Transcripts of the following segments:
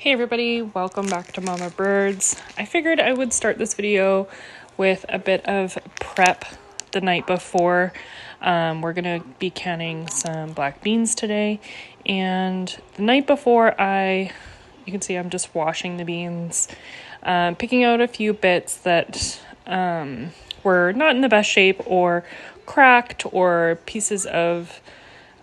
Hey everybody, welcome back to Mama Birds. I figured I would start this video with a bit of prep the night before. We're gonna be canning some black beans today, and the night before you can see I'm just washing the beans, picking out a few bits that were not in the best shape or cracked or pieces of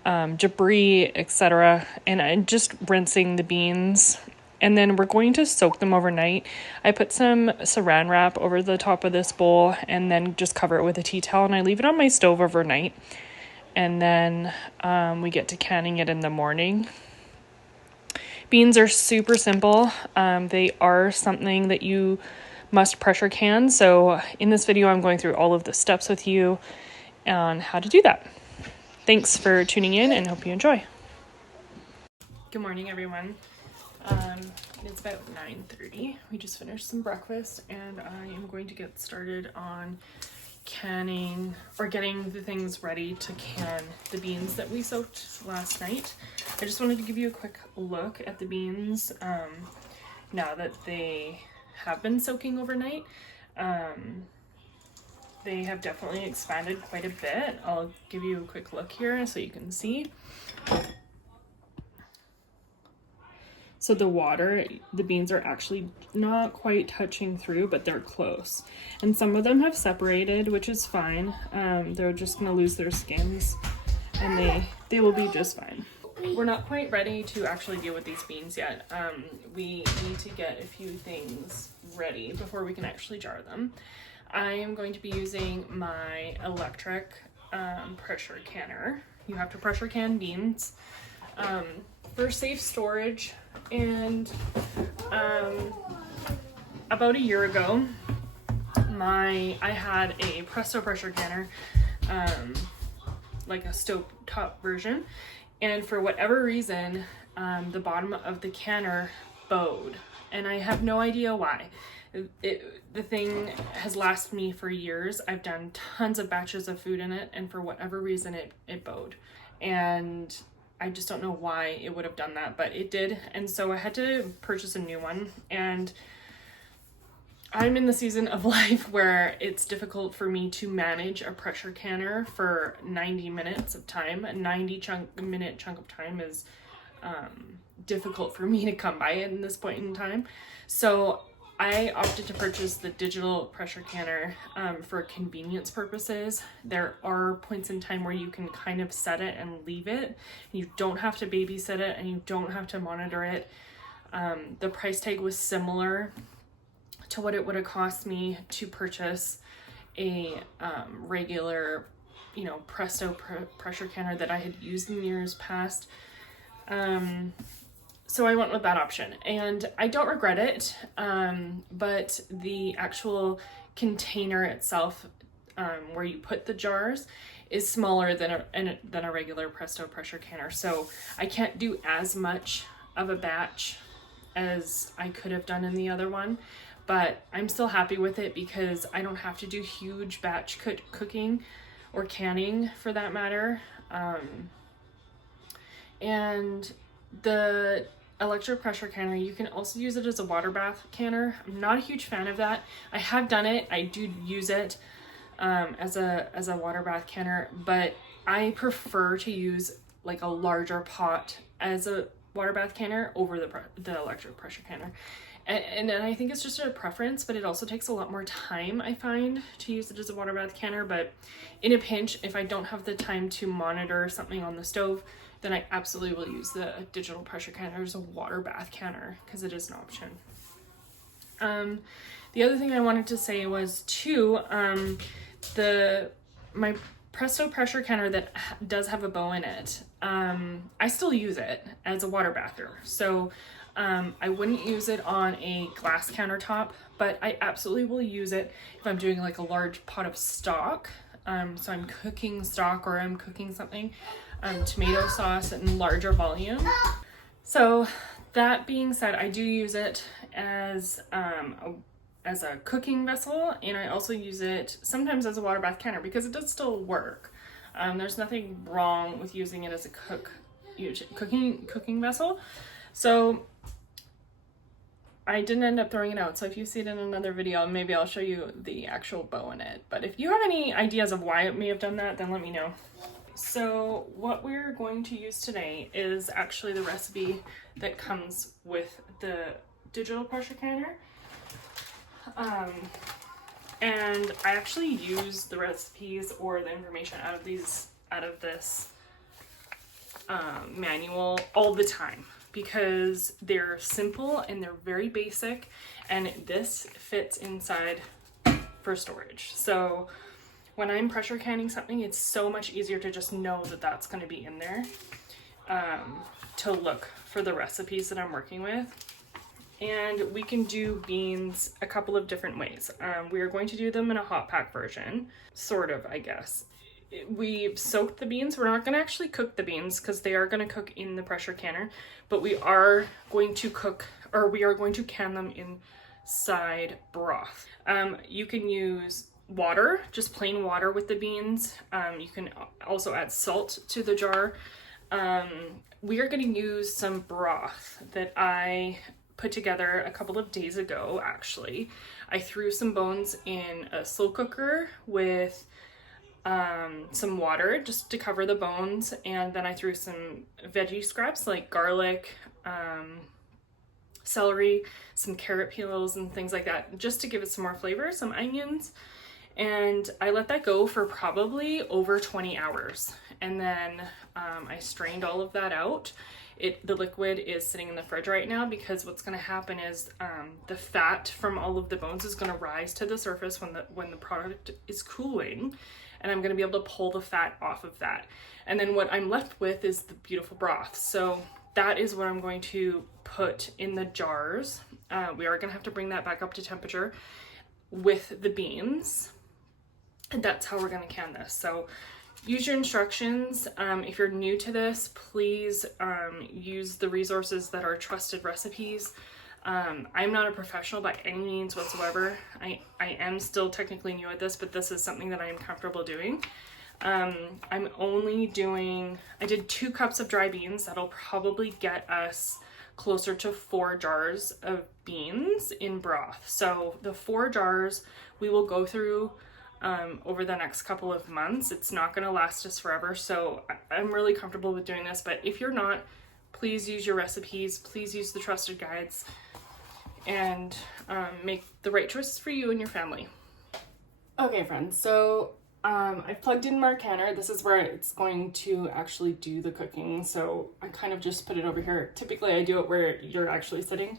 debris, etc. And I'm just rinsing the beans. And then we're going to soak them overnight. I put some saran wrap over the top of this bowl and then just cover it with a tea towel, and I leave it on my stove overnight. And then we get to canning it in the morning. Beans are super simple. They are something that you must pressure can. So in this video, I'm going through all of the steps with you on how to do that. Thanks for tuning in and hope you enjoy. Good morning, everyone. It's about 9:30. We just finished some breakfast and I am going to get started on canning or getting the things ready to can the beans that we soaked last night. I just wanted to give you a quick look at the beans now that they have been soaking overnight. They have definitely expanded quite a bit. I'll give you a quick look here so you can see. So the beans are actually not quite touching through, but they're close. And some of them have separated, which is fine. They're just gonna lose their skins and they will be just fine. We're not quite ready to actually deal with these beans yet. We need to get a few things ready before we can actually jar them. I am going to be using my electric pressure canner. You have to pressure can beans for safe storage. And about a year ago, I had a Presto pressure canner, like a stove top version, and for whatever reason, the bottom of the canner bowed, and I have no idea why. The thing has lasted me for years. I've done tons of batches of food in it, and for whatever reason, it bowed, and I just don't know why it would have done that, but it did. And so I had to purchase a new one. And I'm in the season of life where it's difficult for me to manage a pressure canner for 90 minutes of time. A 90-minute chunk of time is difficult for me to come by in this point in time. So I opted to purchase the digital pressure canner for convenience purposes. There are points in time where you can kind of set it and leave it. You don't have to babysit it and you don't have to monitor it. The price tag was similar to what it would have cost me to purchase a regular, Presto pressure canner that I had used in years past. So I went with that option and I don't regret it, but the actual container itself, where you put the jars, is smaller than a regular Presto pressure canner. So I can't do as much of a batch as I could have done in the other one, but I'm still happy with it because I don't have to do huge batch cooking or canning for that matter. And the electric pressure canner, you can also use it as a water bath canner. I'm not a huge fan of that. I have done it. I do use it as a water bath canner, but I prefer to use like a larger pot as a water bath canner over the electric pressure canner. And I think it's just a preference, but it also takes a lot more time, I find, to use it as a water bath canner. But in a pinch, if I don't have the time to monitor something on the stove, then I absolutely will use the digital pressure canner as a water bath canner because it is an option. The other thing I wanted to say was too, my Presto pressure canner that does have a bow in it, I still use it as a water bather. So I wouldn't use it on a glass countertop, but I absolutely will use it if I'm doing like a large pot of stock. So I'm cooking stock or I'm cooking something, tomato sauce in larger volume. So that being said, I do use it as a cooking vessel, and I also use it sometimes as a water bath canner because it does still work. There's nothing wrong with using it as a cooking vessel. So I didn't end up throwing it out, so if you see it in another video, maybe I'll show you the actual bow in it. But if you have any ideas of why it may have done that, then let me know. So what we're going to use today is actually the recipe that comes with the digital pressure canner. And I actually use the recipes or the information out of this manual all the time, because they're simple and they're very basic, and this fits inside for storage. So when I'm pressure canning something, it's so much easier to just know that that's going to be in there, to look for the recipes that I'm working with. And we can do beans a couple of different ways. We are going to do them in a hot pack version, sort of, I guess. We've soaked the beans. We're not going to actually cook the beans because they are going to cook in the pressure canner, but we are going to can them inside broth. You can use water, just plain water with the beans. You can also add salt to the jar. We are going to use some broth that I put together a couple of days ago, actually. I threw some bones in a slow cooker with some water just to cover the bones, and then I threw some veggie scraps like garlic, celery, some carrot peels and things like that, just to give it some more flavor, some onions, and I let that go for probably over 20 hours. And then I strained all of that out. The liquid is sitting in the fridge right now, because what's going to happen is the fat from all of the bones is going to rise to the surface when the product is cooling, and I'm going to be able to pull the fat off of that. And then what I'm left with is the beautiful broth. So that is what I'm going to put in the jars. We are going to have to bring that back up to temperature with the beans, and that's how we're going to can this. So use your instructions. If you're new to this, please use the resources that are trusted recipes. I'm not a professional by any means whatsoever. I am still technically new at this, but this is something that I am comfortable doing. I did 2 cups of dry beans. That'll probably get us closer to 4 jars of beans in broth. So the 4 jars we will go through over the next couple of months. It's not going to last us forever, so I'm really comfortable with doing this. But if you're not, please use your recipes, please use the trusted guides, and make the right choices for you and your family. Okay friends, so I've plugged in my canner. This is where it's going to actually do the cooking, so I kind of just put it over here. Typically I do it where you're actually sitting,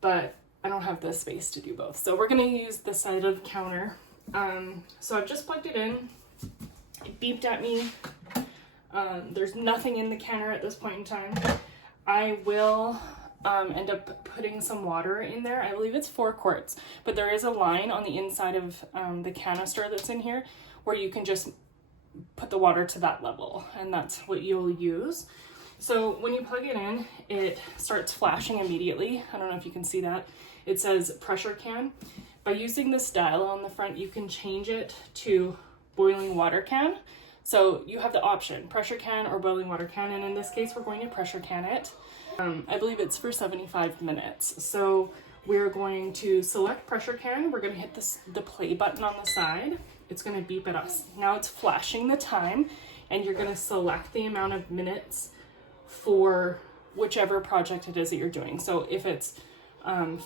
but I don't have the space to do both, so we're going to use this side of the counter. So I've just plugged it in. It beeped at me. There's nothing in the canner at this point in time. I will end up putting some water in there. I believe it's 4 quarts, but there is a line on the inside of the canister that's in here where you can just put the water to that level, and that's what you'll use. So when you plug it in, it starts flashing immediately. I don't know if you can see that. It says pressure can. By using this dial on the front, you can change it to boiling water can. So you have the option, pressure can or boiling water can, and in this case, we're going to pressure can it. I believe it's for 75 minutes. So we're going to select pressure can. We're going to hit the play button on the side. It's going to beep at us. Now it's flashing the time, and you're going to select the amount of minutes for whichever project it is that you're doing. So if it's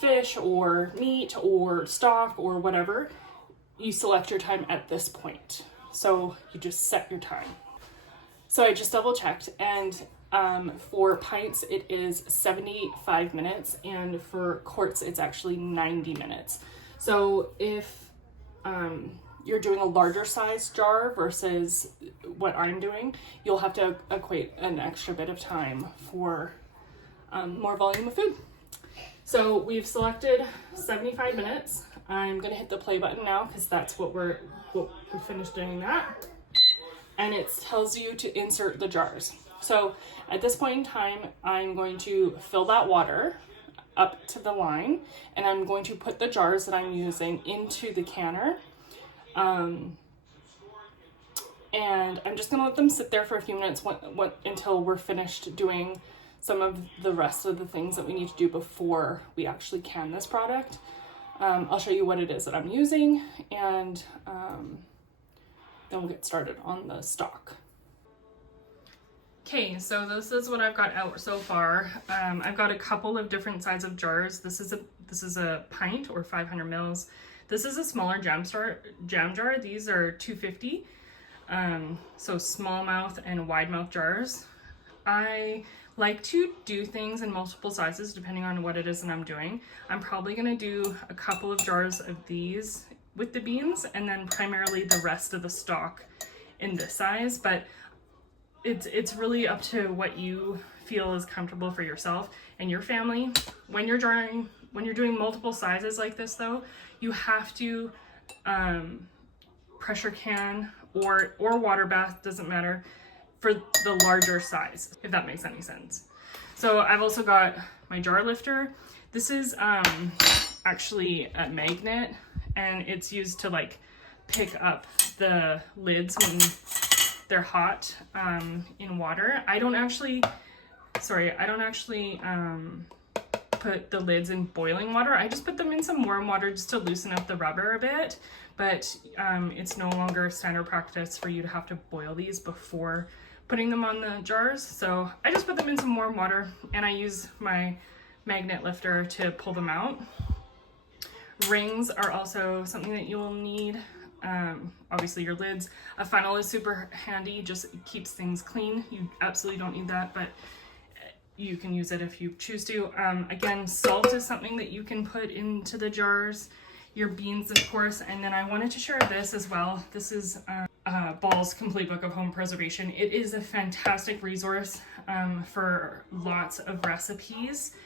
fish or meat or stock or whatever, you select your time at this point. So you just set your time. So I just double checked, and for pints it is 75 minutes, and for quarts it's actually 90 minutes. So if you're doing a larger size jar versus what I'm doing, you'll have to equate an extra bit of time for more volume of food. So we've selected 75 minutes. I'm gonna hit the play button now because that's what we finished doing that. And it tells you to insert the jars. So at this point in time, I'm going to fill that water up to the line, and I'm going to put the jars that I'm using into the canner. And I'm just gonna let them sit there for a few minutes until we're finished doing some of the rest of the things that we need to do before we actually can this product. I'll show you what it is that I'm using, and then we'll get started on the stock. Okay, so this is what I've got out so far. I've got a couple of different size of jars. This is a pint or 500 mils. This is a smaller jam jar. These are 250. So small mouth and wide mouth jars. I like to do things in multiple sizes depending on what it is that I'm doing. I'm probably gonna do a couple of jars of these with the beans, and then primarily the rest of the stock in this size, but it's really up to what you feel is comfortable for yourself and your family. When you're doing multiple sizes like this though, you have to pressure can or water bath, doesn't matter, for the larger size, if that makes any sense. So I've also got my jar lifter. This is actually a magnet, and it's used to like pick up the lids when they're hot in water. I don't actually put the lids in boiling water. I just put them in some warm water just to loosen up the rubber a bit, but it's no longer standard practice for you to have to boil these before putting them on the jars. So I just put them in some warm water, and I use my magnet lifter to pull them out. Rings are also something that you will need. Obviously your lids. A funnel is super handy, just keeps things clean. You absolutely don't need that, but you can use it if you choose to. Again, salt is something that you can put into the jars. Your beans, of course, and then I wanted to share this as well. This is Ball's Complete Book of Home Preservation. It is a fantastic resource for lots of recipes,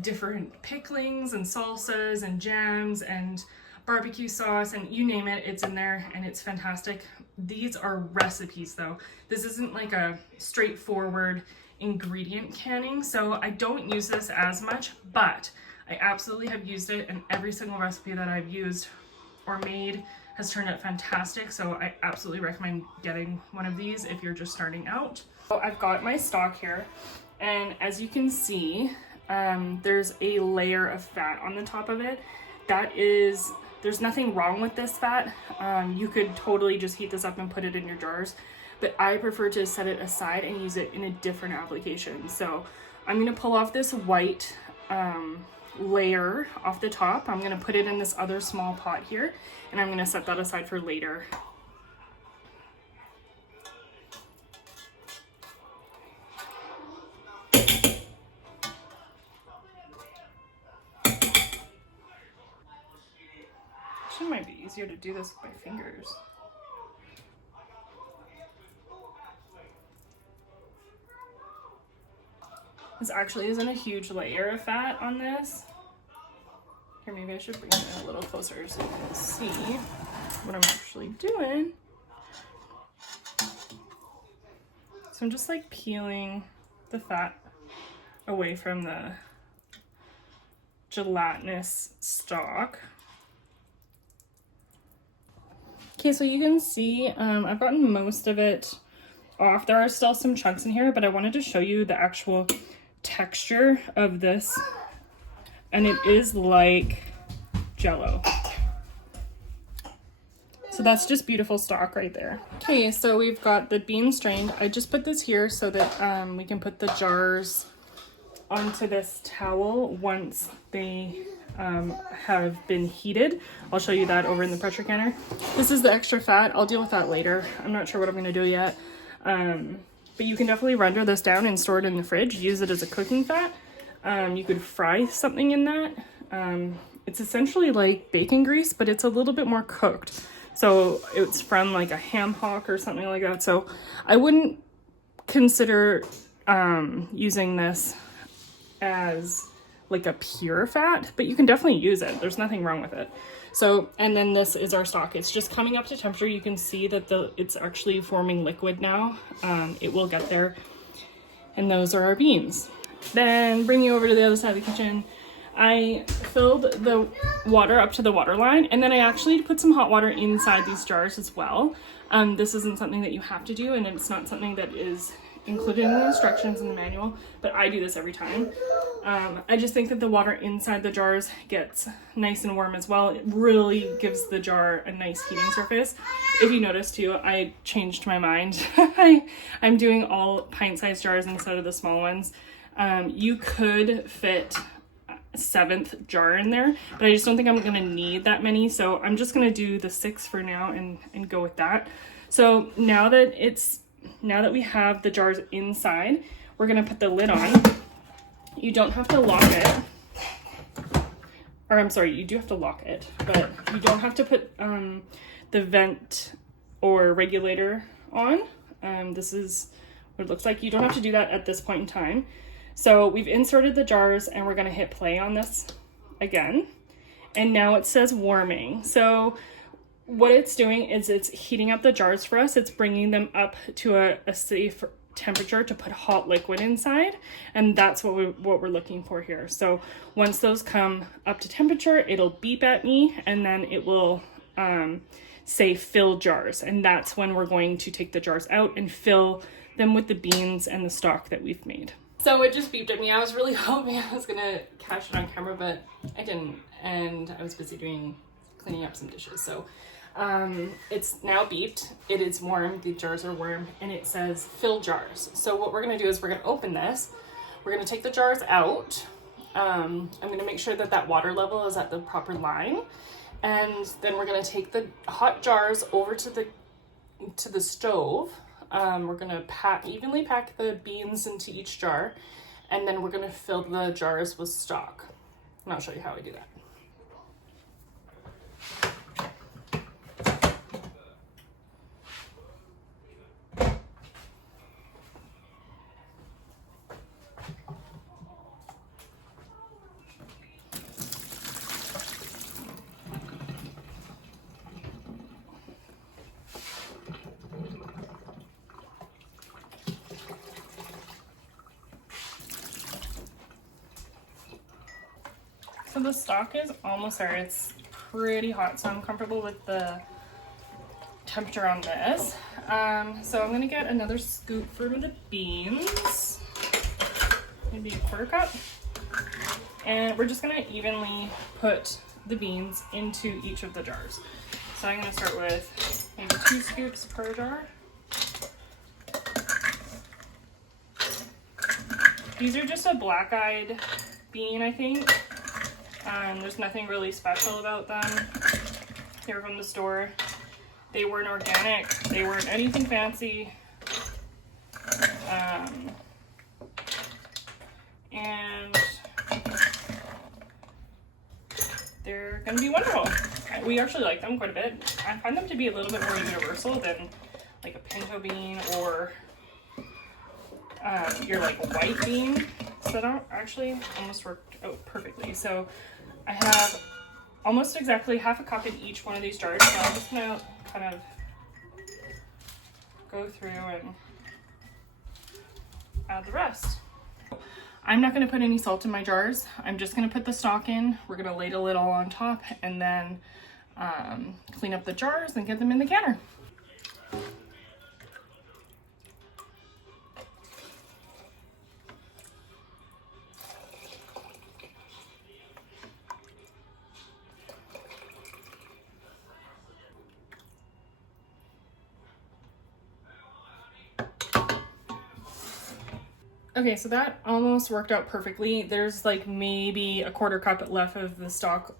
different picklings and salsas and jams and barbecue sauce, and you name it, it's in there, and it's fantastic. These are recipes though. This isn't like a straightforward ingredient canning, so I don't use this as much, but I absolutely have used it, and every single recipe that I've used or made has turned out fantastic. So I absolutely recommend getting one of these if you're just starting out. So I've got my stock here, and as you can see, there's a layer of fat on the top of it. There's nothing wrong with this fat. You could totally just heat this up and put it in your jars, but I prefer to set it aside and use it in a different application. So I'm gonna pull off this white layer off the top. I'm gonna put it in this other small pot here, and I'm gonna set that aside for later. It might be easier to do this with my fingers. This actually isn't a huge layer of fat on this. Here, maybe I should bring it a little closer so you can see what I'm actually doing. So I'm just like peeling the fat away from the gelatinous stock. Okay, so you can see I've gotten most of it off. There are still some chunks in here, but I wanted to show you the actual texture of this, and it is like Jello. So that's just beautiful stock right there. Okay, so we've got the beans strained. I just put this here so that we can put the jars onto this towel once they have been heated. I'll show you that over in the pressure canner. This is the extra fat. I'll deal with that later. I'm not sure what I'm going to do yet. But you can definitely render this down and store it in the fridge. Use it as a cooking fat. You could fry something in that. It's essentially like bacon grease, but it's a little bit more cooked. So it's from like a ham hock or something like that. So I wouldn't consider using this as like a pure fat, but you can definitely use it. There's nothing wrong with it. So, and then this is our stock. It's just coming up to temperature. You can see that it's actually forming liquid now. It will get there. And those are our beans. Then bringing over to the other side of the kitchen, I filled the water up to the water line, and then I actually put some hot water inside these jars as well. This isn't something that you have to do, and it's not something that is included in the instructions in the manual, but I do this every time. I just think that the water inside the jars gets nice and warm as well. It really gives the jar a nice heating surface. If you notice too, I changed my mind. I'm doing all pint-sized jars instead of the small ones. You could fit a 7th jar in there, but I just don't think I'm gonna need that many, so I'm just gonna do the 6 for now and go with that. So now that we have the jars inside, we're gonna put the lid on. You don't have to lock it, or I'm sorry, you do have to lock it, but you don't have to put the vent or regulator on. This is what it looks like. You don't have to do that at this point in time. So we've inserted the jars and we're gonna hit play on this again. And now it says warming. So what it's doing is it's heating up the jars for us. It's bringing them up to a safe temperature to put hot liquid inside. And that's what we're looking for here. So once those come up to temperature, it'll beep at me and then it will say fill jars. And that's when we're going to take the jars out and fill them with the beans and the stock that we've made. So it just beeped at me. I was really hoping I was gonna catch it on camera, but I didn't. And I was busy cleaning up some dishes. So it's now beeped. It is warm. The jars are warm and it says fill jars. So what we're gonna do is we're gonna open this. We're gonna take the jars out. I'm gonna make sure that that water level is at the proper line. And then we're gonna take the hot jars over to the stove. We're gonna evenly pack the beans into each jar, and then we're gonna fill the jars with stock. And I'll show you how I do that. So the stock is almost there. It's pretty hot, so I'm comfortable with the temperature on this. So I'm gonna get another scoop for the beans, maybe a 1/4 cup. And we're just gonna evenly put the beans into each of the jars. So I'm gonna start with maybe 2 scoops per jar. These are just a black-eyed bean, I think. There's nothing really special about them. They were from the store. They weren't organic. They weren't anything fancy. And they're gonna be wonderful. We actually like them quite a bit. I find them to be a little bit more universal than like a pinto bean or your like white bean. So that actually almost worked out perfectly. So I have almost exactly 1/2 cup in each one of these jars. So I'm just gonna kind of go through and add the rest. I'm not gonna put any salt in my jars. I'm just gonna put the stock in. We're gonna ladle it all on top and then clean up the jars and get them in the canner. Okay, so that almost worked out perfectly. There's like maybe a 1/4 cup left of the stock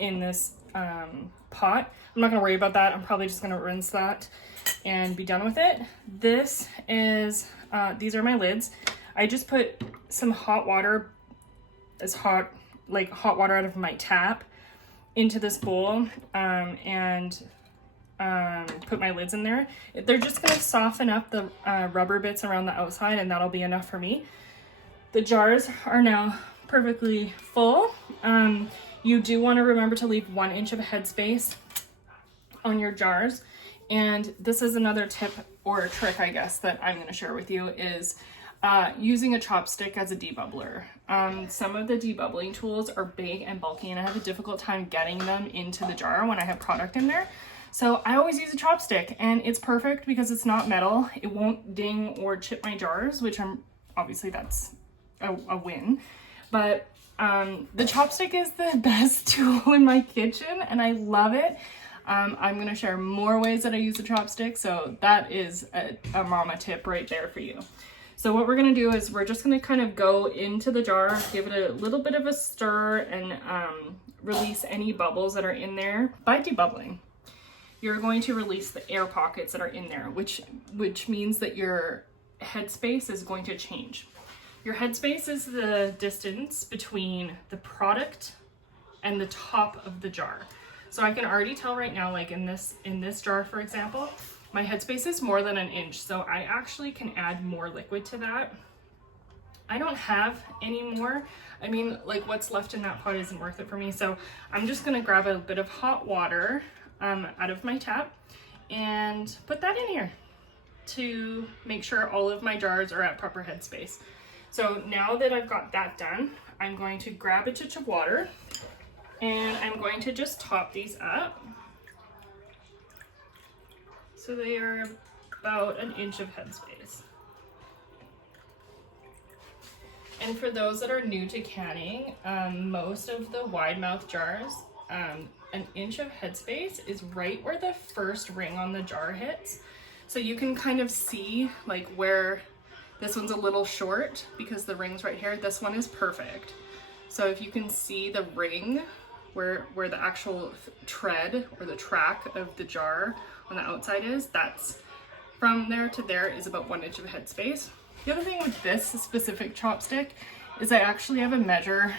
in this pot. I'm not gonna worry about that. I'm probably just gonna rinse that and be done with it. This is, these are my lids. I just put some hot water, hot water out of my tap into this bowl and put my lids in there. They're just gonna soften up the rubber bits around the outside and that'll be enough for me. The jars are now perfectly full. You do want to remember to leave 1 inch of headspace on your jars. And this is another tip or a trick, I guess, that I'm going to share with you is using a chopstick as a debubbler. Some of the debubbling tools are big and bulky and I have a difficult time getting them into the jar when I have product in there. So I always use a chopstick, and it's perfect because it's not metal. It won't ding or chip my jars, which obviously that's a win. But the chopstick is the best tool in my kitchen, and I love it. I'm gonna share more ways that I use the chopstick, so that is a mama tip right there for you. So what we're gonna do is we're just gonna kind of go into the jar, give it a little bit of a stir, and release any bubbles that are in there. By debubbling, you're going to release the air pockets that are in there, which means that your headspace is going to change. Your headspace is the distance between the product and the top of the jar. So I can already tell right now, like in this jar, for example, my headspace is more than an inch. So I actually can add more liquid to that. I don't have any more. I mean, like what's left in that pot isn't worth it for me. So I'm just gonna grab a bit of hot water out of my tap and put that in here to make sure all of my jars are at proper headspace. So now that I've got that done, I'm going to grab a titch of water and I'm going to just top these up. So they are about an inch of headspace. And for those that are new to canning, most of the wide mouth jars, an inch of headspace is right where the first ring on the jar hits. So you can kind of see like where this one's a little short because the ring's right here. This one is perfect. So if you can see the ring where the actual tread or the track of the jar on the outside is, that's from there to there is about 1 inch of headspace. The other thing with this specific chopstick is I actually have a measure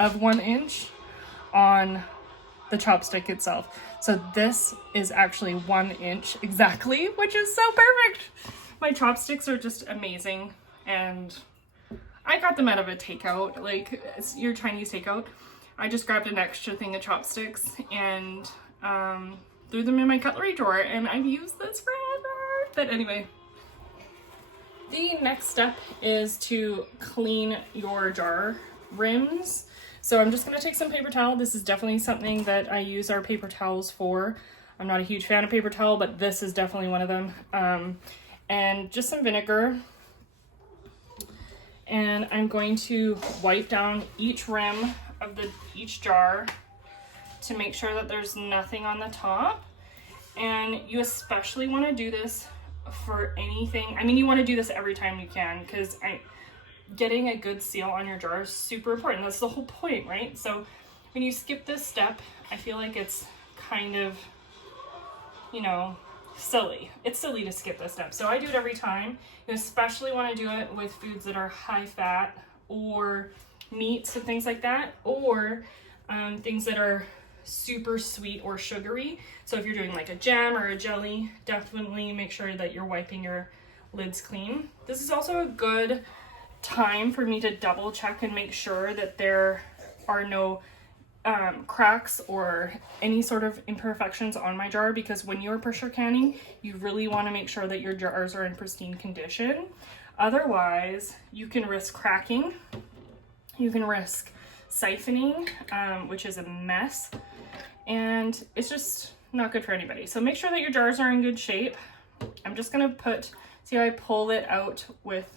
of 1 inch on the chopstick itself. So this is actually 1 inch exactly, which is so perfect. My chopsticks are just amazing, and I got them out of a takeout, like your Chinese takeout. I just grabbed an extra thing of chopsticks and threw them in my cutlery drawer, and I've used this forever. But anyway, the next step is to clean your jar rims. So I'm just gonna take some paper towel. This is definitely something that I use our paper towels for. I'm not a huge fan of paper towel, but this is definitely one of them. And just some vinegar. And I'm going to wipe down each rim of each jar to make sure that there's nothing on the top. And you especially want to do this for anything. I mean, you want to do this every time you can, because getting a good seal on your jar is super important. That's the whole point, right? So when you skip this step, I feel like it's kind of, you know, silly. It's silly to skip this step. So I do it every time. You especially want to do it with foods that are high fat or meats and things like that, or things that are super sweet or sugary. So if you're doing like a jam or a jelly, definitely make sure that you're wiping your lids clean. This is also a good time for me to double check and make sure that there are no cracks or any sort of imperfections on my jar, because when you're pressure canning, you really want to make sure that your jars are in pristine condition. Otherwise, you can risk cracking. You can risk siphoning, which is a mess, and it's just not good for anybody. So make sure that your jars are in good shape. I'm just gonna see how I pull it out with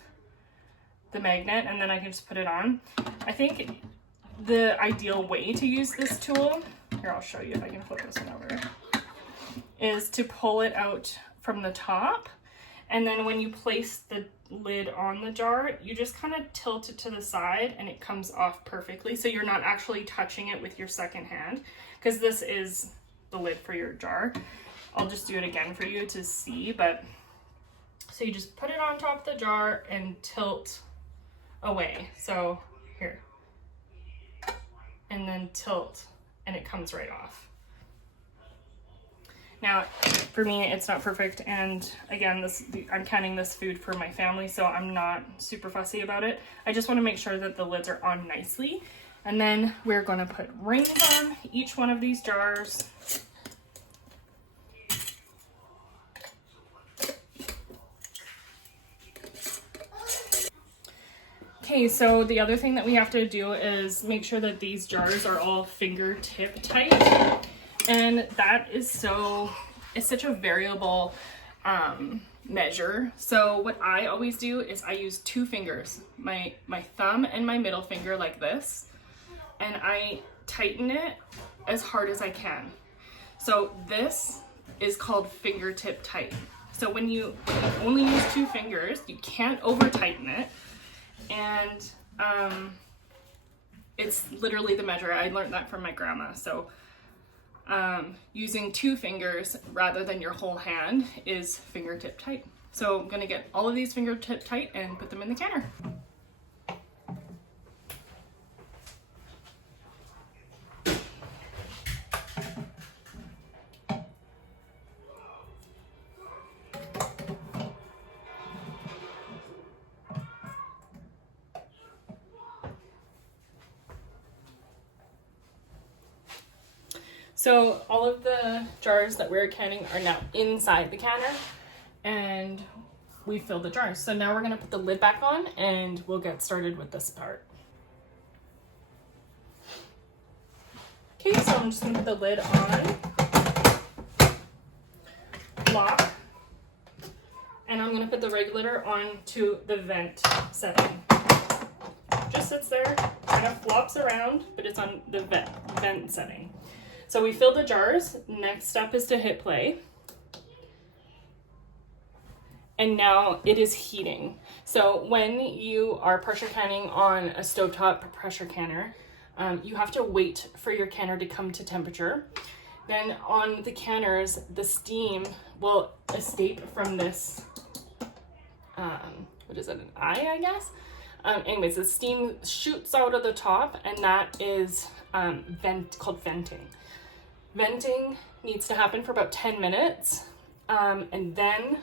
the magnet, and then I can just put it on. I think the ideal way to use this tool, here I'll show you if I can flip this one over, is to pull it out from the top, and then when you place the lid on the jar, you just kind of tilt it to the side and it comes off perfectly, so you're not actually touching it with your second hand, because this is the lid for your jar. I'll just do it again for you to see, but so you just put it on top of the jar and tilt away. So here, and then tilt, and it comes right off. Now, for me, it's not perfect, and again, I'm canning this food for my family, so I'm not super fussy about it. I just want to make sure that the lids are on nicely, and then we're going to put rings on each one of these jars. Okay, so the other thing that we have to do is make sure that these jars are all fingertip tight. And that is so is such a variable measure. So what I always do is I use 2 fingers, my thumb and my middle finger like this, and I tighten it as hard as I can. So this is called fingertip tight. So when you only use 2 fingers, you can't over tighten it, and it's literally the measure. I learned that from my grandma. So using 2 fingers rather than your whole hand is fingertip tight. So I'm gonna get all of these fingertip tight and put them in the canner. So all of the jars that we're canning are now inside the canner, and we filled the jars. So now we're gonna put the lid back on and we'll get started with this part. Okay, so I'm just gonna put the lid on, lock, and I'm gonna put the regulator on to the vent setting. Just sits there, kind of flops around, but it's on the vent setting. So we filled the jars. Next step is to hit play. And now it is heating. So when you are pressure canning on a stovetop pressure canner, you have to wait for your canner to come to temperature. Then on the canners, the steam will escape from this, what is it, an eye, I guess? Anyways, the steam shoots out of the top, and that is called venting. Venting needs to happen for about 10 minutes, and then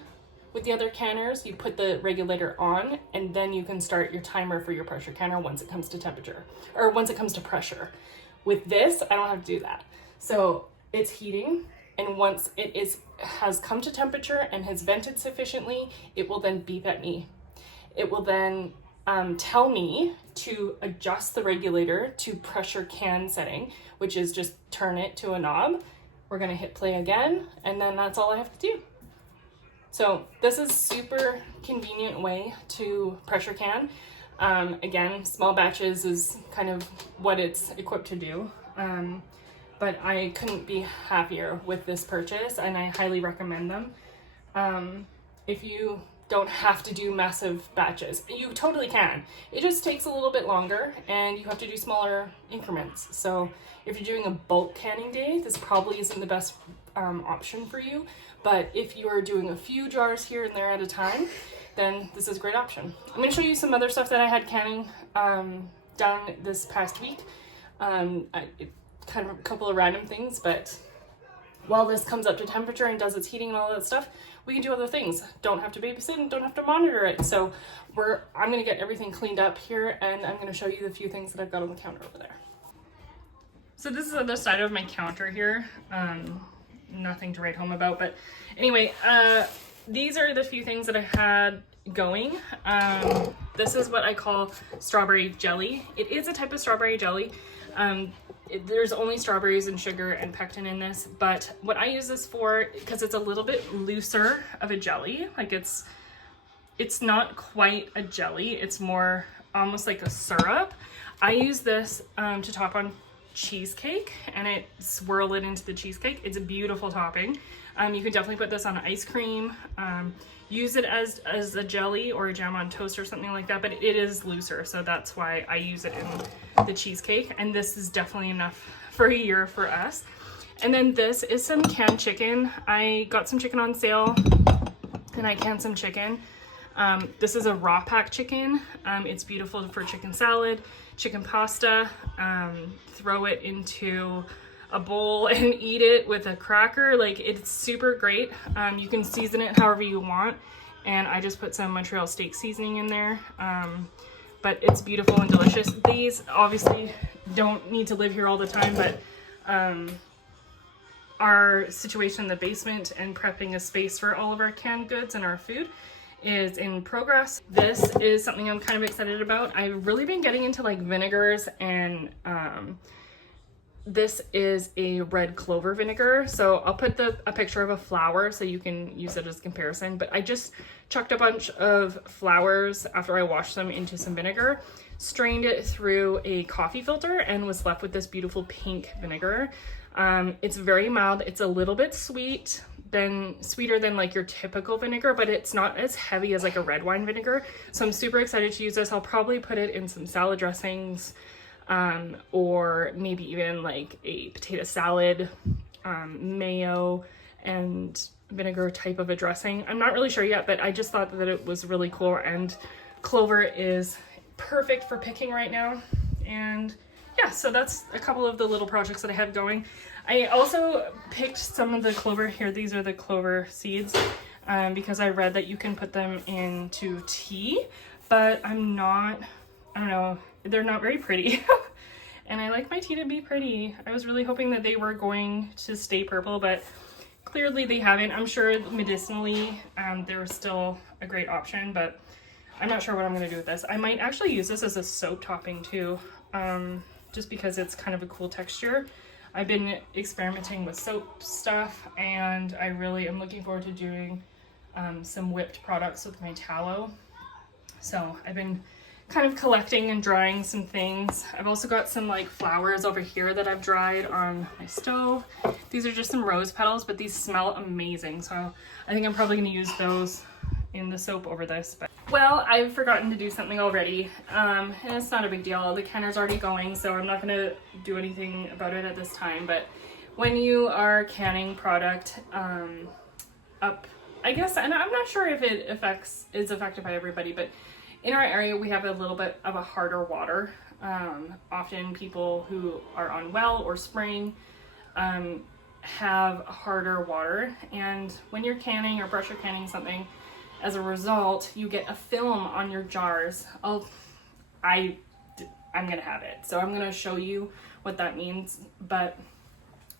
with the other canners, you put the regulator on, and then you can start your timer for your pressure canner once it comes to temperature, or once it comes to pressure. With this, I don't have to do that. So it's heating, and once it has come to temperature and has vented sufficiently, it will then beep at me. It will then tell me to adjust the regulator to pressure can setting, which is just turn it to a knob. We're gonna hit play again, and then that's all I have to do. So this is super convenient way to pressure can. Again, small batches is kind of what it's equipped to do. But I couldn't be happier with this purchase, and I highly recommend them. If you don't have to do massive batches, you totally can. It just takes a little bit longer, and you have to do smaller increments. So if you're doing a bulk canning day, this probably isn't the best option for you. But if you are doing a few jars here and there at a time, then this is a great option. I'm going to show you some other stuff that I had canning done this past week. Kind of a couple of random things, but while this comes up to temperature and does its heating and all that stuff, we can do other things. Don't have to babysit and don't have to monitor it. So I'm going to get everything cleaned up here, and I'm going to show you the few things that I've got on the counter over there. So this is on the side of my counter here. Nothing to write home about, but anyway, these are the few things that I had going. This is what I call strawberry jelly. It is a type of strawberry jelly. There's only strawberries and sugar and pectin in this, but what I use this for, because it's a little bit looser of a jelly, like it's not quite a jelly, it's more almost like a syrup. I use this to top on cheesecake, and swirl it into the cheesecake. It's a beautiful topping. You can definitely put this on ice cream, use it as a jelly or a jam on toast or something like that, but it is looser, so that's why I use it in the cheesecake, and this is definitely enough for a year for us. And then this is some canned chicken. I got some chicken on sale, and I canned some chicken. This is a raw pack chicken. It's beautiful for chicken salad, chicken pasta. Throw it into a bowl and eat it with a cracker. Like, it's super great. You can season it however you want, and I just put some Montreal steak seasoning in there. But it's beautiful and delicious. These obviously don't need to live here all the time, but our situation in the basement and prepping a space for all of our canned goods and our food is in progress. This is something I'm kind of excited about. I've really been getting into like vinegars and This is a red clover vinegar. So I'll put a picture of a flower so you can use it as a comparison. But I just chucked a bunch of flowers after I washed them into some vinegar, strained it through a coffee filter, and was left with this beautiful pink vinegar. It's very mild. It's a little bit sweeter than like your typical vinegar, but it's not as heavy as like a red wine vinegar. So I'm super excited to use this. I'll probably put it in some salad dressings, or maybe even like a potato salad, mayo and vinegar type of a dressing. I'm not really sure yet, but I just thought that it was really cool, and clover is perfect for picking right now. And yeah, so that's a couple of the little projects that I have going. I also picked some of the clover here. These are the clover seeds, because I read that you can put them into tea, but I don't know, they're not very pretty. And I like my tea to be pretty. I was really hoping that they were going to stay purple, but clearly they haven't. I'm sure medicinally, they're still a great option, but I'm not sure what I'm gonna do with this. I might actually use this as a soap topping too, just because it's kind of a cool texture. I've been experimenting with soap stuff, and I really am looking forward to doing some whipped products with my tallow. So I've been kind of collecting and drying some things. I've also got some like flowers over here that I've dried on my stove. These are just some rose petals, but these smell amazing. So I think I'm probably gonna use those in the soap over this. But well, I've forgotten to do something already, and it's not a big deal. The canner's already going, so I'm not gonna do anything about it at this time. But when you are canning product up, I guess, and I'm not sure if it is affected by everybody, but in our area we have a little bit of a harder water. Often people who are unwell or spraying have harder water, and when you're canning or pressure canning something, as a result, you get a film on your jars. I'm gonna have it, so I'm gonna show you what that means. But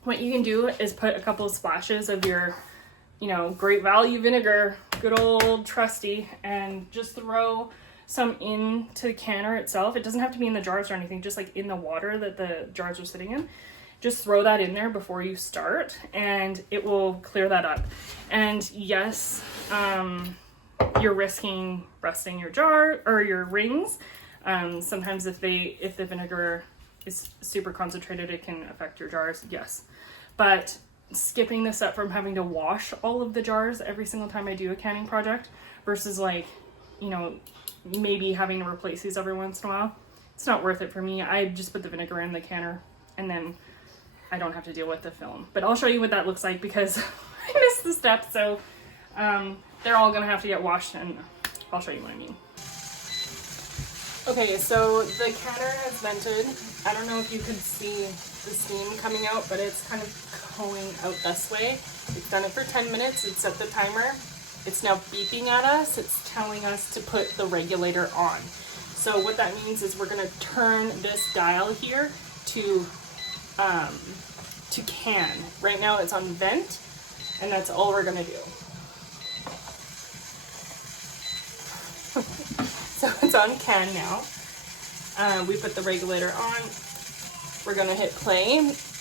what you can do is put a couple of splashes of your, Great Value vinegar, good old trusty, and just throw some into the canner itself. It doesn't have to be in the jars or anything, just like in the water that the jars are sitting in. Just throw that in there before you start, and it will clear that up. And yes, you're risking rusting your jar or your rings. Sometimes if the vinegar is super concentrated, it can affect your jars, yes. But skipping this up from having to wash all of the jars every single time I do a canning project versus maybe having to replace these every once in a while, it's not worth it for me. I just put the vinegar in the canner, and then I don't have to deal with the film. But I'll show you what that looks like, because I missed the step. So they're all gonna have to get washed, and I'll show you what I mean. Okay, so the canner has vented. I don't know if you can see the steam coming out, but it's kind of going out this way. It's done it for 10 minutes. It's set the timer. It's now beeping at us. It's telling us to put the regulator on. So what that means is we're gonna turn this dial here to can. Right now it's on vent, and that's all we're gonna do. So it's on can now. We put the regulator on. We're gonna hit play,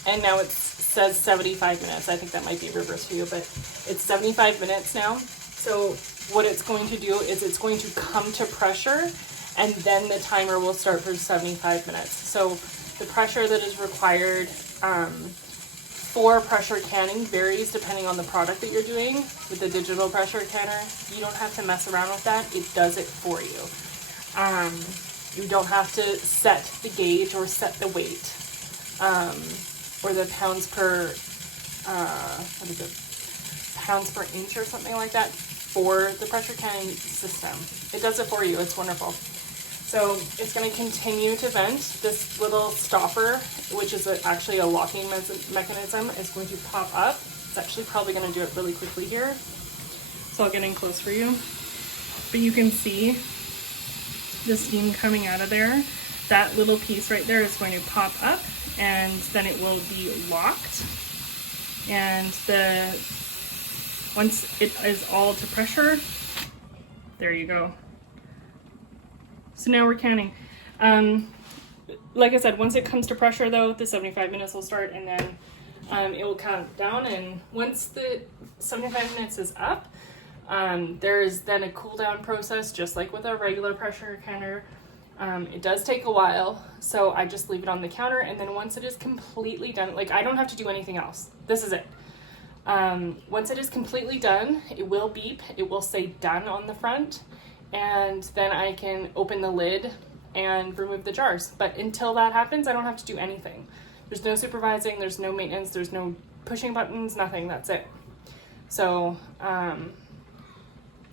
and now it says 75 minutes. I think that might be reverse for you, but it's 75 minutes now. So what it's going to do is it's going to come to pressure, and then the timer will start for 75 minutes. So the pressure that is required for pressure canning varies depending on the product that you're doing. With the digital pressure canner, you don't have to mess around with that. It does it for you. You don't have to set the gauge or set the weight, or the pounds per, pounds per inch or something like that for the pressure canning system. It does it for you. It's wonderful. So it's going to continue to vent. This little stopper, which is actually a locking mechanism, is going to pop up. It's actually probably going to do it really quickly here. So I'll get in close for you. But you can see the steam coming out of there. That little piece right there is going to pop up, and then it will be locked. And once it is all to pressure, there you go. So now we're canning. like I said, once it comes to pressure though, the 75 minutes will start, and then it will count down. And once the 75 minutes is up, there's then a cool down process, just like with a regular pressure canner. It does take a while, so I just leave it on the counter, and then once it is completely done, like I don't have to do anything else. This is it. Once it is completely done, it will beep. It will say done on the front, and then I can open the lid and remove the jars. But until that happens, I don't have to do anything. There's no supervising, there's no maintenance, there's no pushing buttons, nothing. That's it. So,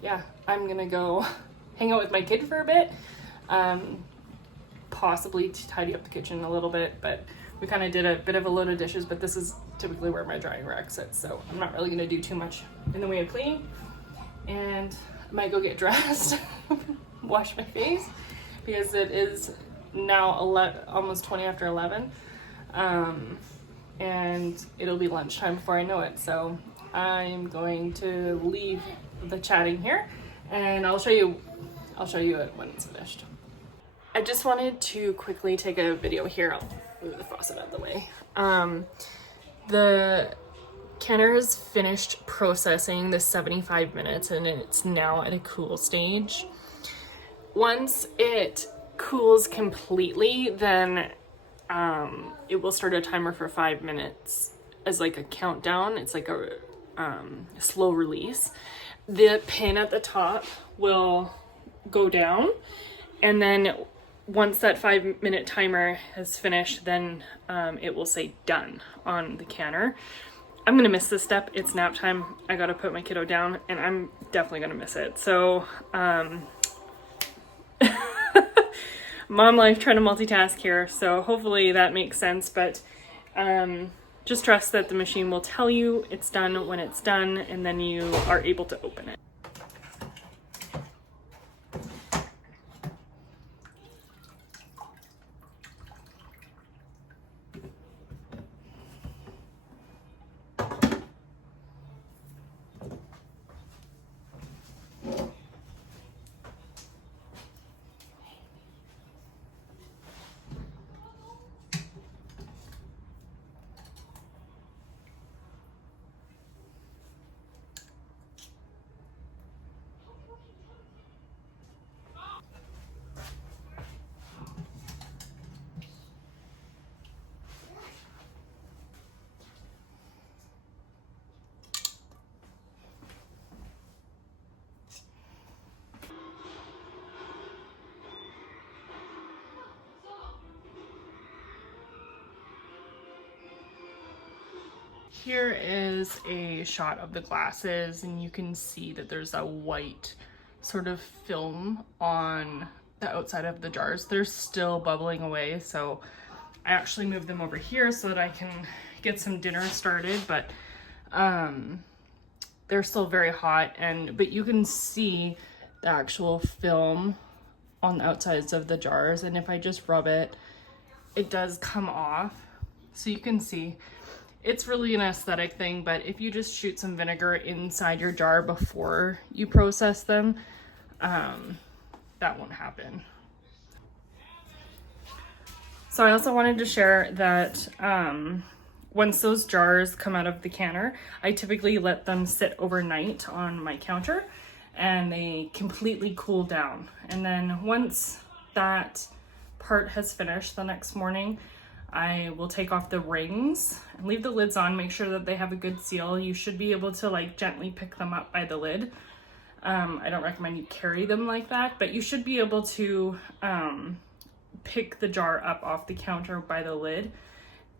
yeah, I'm gonna go hang out with my kid for a bit. Possibly to tidy up the kitchen a little bit, but we kind of did a bit of a load of dishes, but this is typically where my drying rack sits, so I'm not really gonna do too much in the way of cleaning. And I might go get dressed, wash my face, because it is now almost 20 after 11, and it'll be lunchtime before I know it. So I'm going to leave the chatting here, and I'll show you it when it's finished. I just wanted to quickly take a video here. I'll move the faucet out of the way. The canner has finished processing the 75 minutes, and it's now at a cool stage. Once it cools completely, then it will start a timer for 5 minutes as like a countdown. It's like a slow release. The pin at the top will go down, and then once that 5 minute timer has finished, then it will say done on the canner. I'm gonna miss this step. It's nap time. I gotta put my kiddo down, and I'm definitely gonna miss it. So mom life, trying to multitask here, so hopefully that makes sense. But just trust that the machine will tell you it's done when it's done, and then you are able to open it. Here is a shot of the glasses, and you can see that there's a white sort of film on the outside of the jars. They're still bubbling away, so I actually moved them over here so that I can get some dinner started, but they're still very hot, but you can see the actual film on the outsides of the jars, and if I just rub it, it does come off. So you can see it's really an aesthetic thing, but if you just shoot some vinegar inside your jar before you process them, that won't happen. So I also wanted to share that once those jars come out of the canner, I typically let them sit overnight on my counter, and they completely cool down. And then once that part has finished, the next morning, I will take off the rings and leave the lids on, make sure that they have a good seal. You should be able to like gently pick them up by the lid. I don't recommend you carry them like that, but you should be able to pick the jar up off the counter by the lid.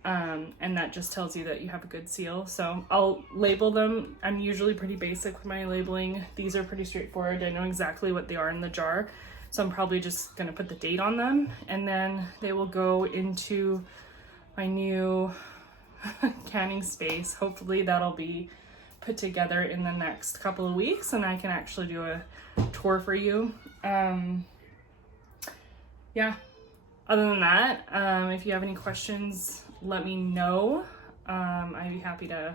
And that just tells you that you have a good seal. So I'll label them. I'm usually pretty basic with my labeling. These are pretty straightforward. I know exactly what they are in the jar. So I'm probably just gonna put the date on them, and then they will go into my new canning space. Hopefully that'll be put together in the next couple of weeks, and I can actually do a tour for you. Yeah, other than that, if you have any questions, let me know. I'd be happy to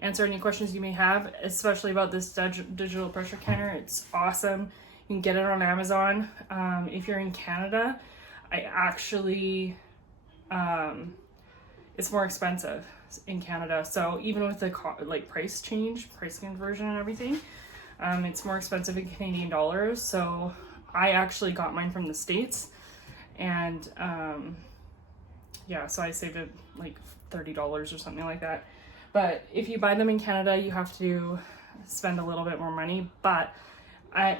answer any questions you may have, especially about this digital pressure canner. It's awesome. You can get it on Amazon. If you're in Canada, I actually, it's more expensive in Canada. So even with the price conversion and everything, it's more expensive in Canadian dollars. So I actually got mine from the States, and yeah, so I saved it like $30 or something like that. But if you buy them in Canada, you have to spend a little bit more money, but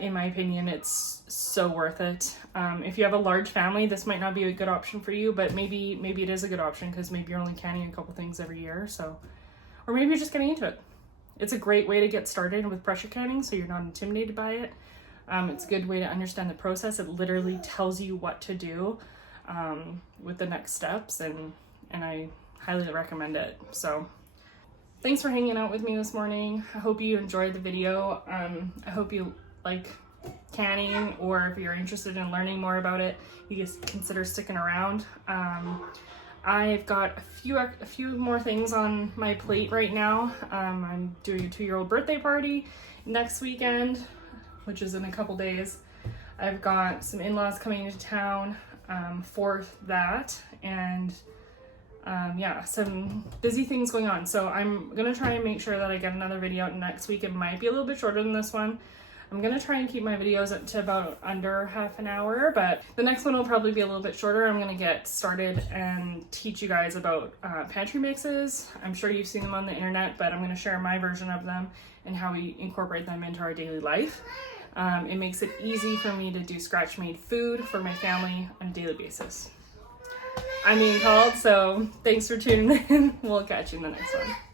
in my opinion, it's so worth it. If you have a large family, this might not be a good option for you, but maybe it is a good option, because maybe you're only canning a couple things every year. So, or maybe you're just getting into it. It's a great way to get started with pressure canning, so you're not intimidated by it. It's a good way to understand the process. It literally tells you what to do with the next steps, and I highly recommend it. So thanks for hanging out with me this morning. I hope you enjoyed the video. I hope you like canning, or if you're interested in learning more about it, you just consider sticking around. I've got a few more things on my plate right now. I'm doing a 2-year-old birthday party next weekend, which is in a couple days. I've got some in-laws coming into town for that, and yeah, some busy things going on. So I'm gonna try and make sure that I get another video out next week. It might be a little bit shorter than this one. I'm gonna try and keep my videos up to about under half an hour, but the next one will probably be a little bit shorter. I'm gonna get started and teach you guys about pantry mixes. I'm sure you've seen them on the internet, but I'm gonna share my version of them and how we incorporate them into our daily life. It makes it easy for me to do scratch-made food for my family on a daily basis. I'm being called, so thanks for tuning in. We'll catch you in the next one.